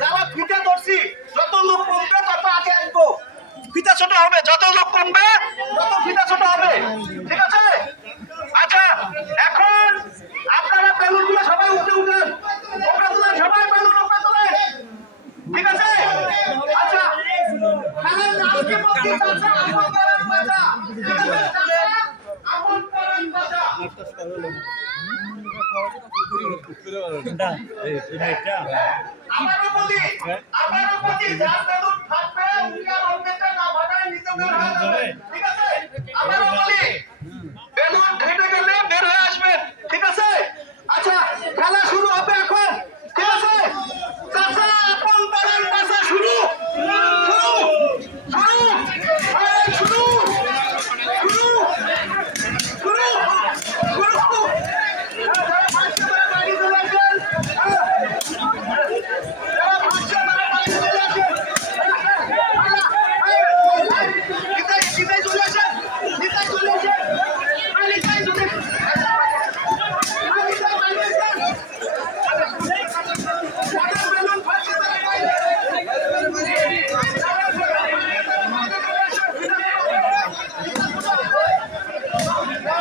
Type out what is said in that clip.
যারা ফিতা ধরছি যত লোক কমবে তত আগে আসবো। ফিতা ছোট হবে, যত লোক কমবে তত ফিতা ছোট হবে, ঠিক আছে? আচ্ছা, এখন আপনারা বেলুনগুলো সবাই উঠে উঠেন, উপরে তুলেন, সবাই বেলুন উপরে তুলেন, ঠিক আছে? আচ্ছা, খেলার নাম কি বলছি? চাচা আমন করেন বাজা, ঠিক আছে? চাচা আমন করেন বাজা। আমারও বলি যার বেলুন থাকবে উনি আর অন্যটা না ভাগায় নিতে বের হয়ে যাবে।